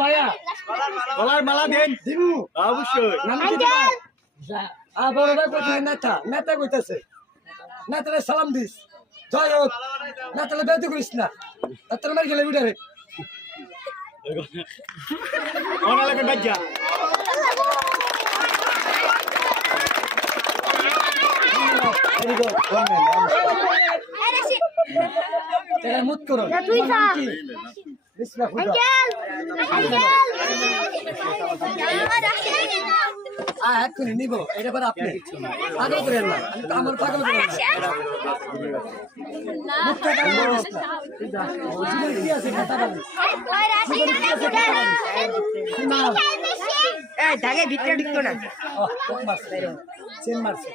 ভাইয়া গলার মালা দেন দিবু অবশ্যই বড় ভাই কইছে নেতা কইতাছে নেতারে সালাম দিস জয় হোক নেতালে বেদু করিস না নেতারে মার গেলে বিডারে ওনা লাগে বাজ্জা তেরা মুত করো তুই যা বিসমিল্লাহ এখন নিব এটা পর আপনি পাগল করেন না আমার পাগল করেন না মুখটা কেন অবস্থা কি আছে কথা বলেন এই ঢাকে ভিতরে ঢুকতো না চেন মারছে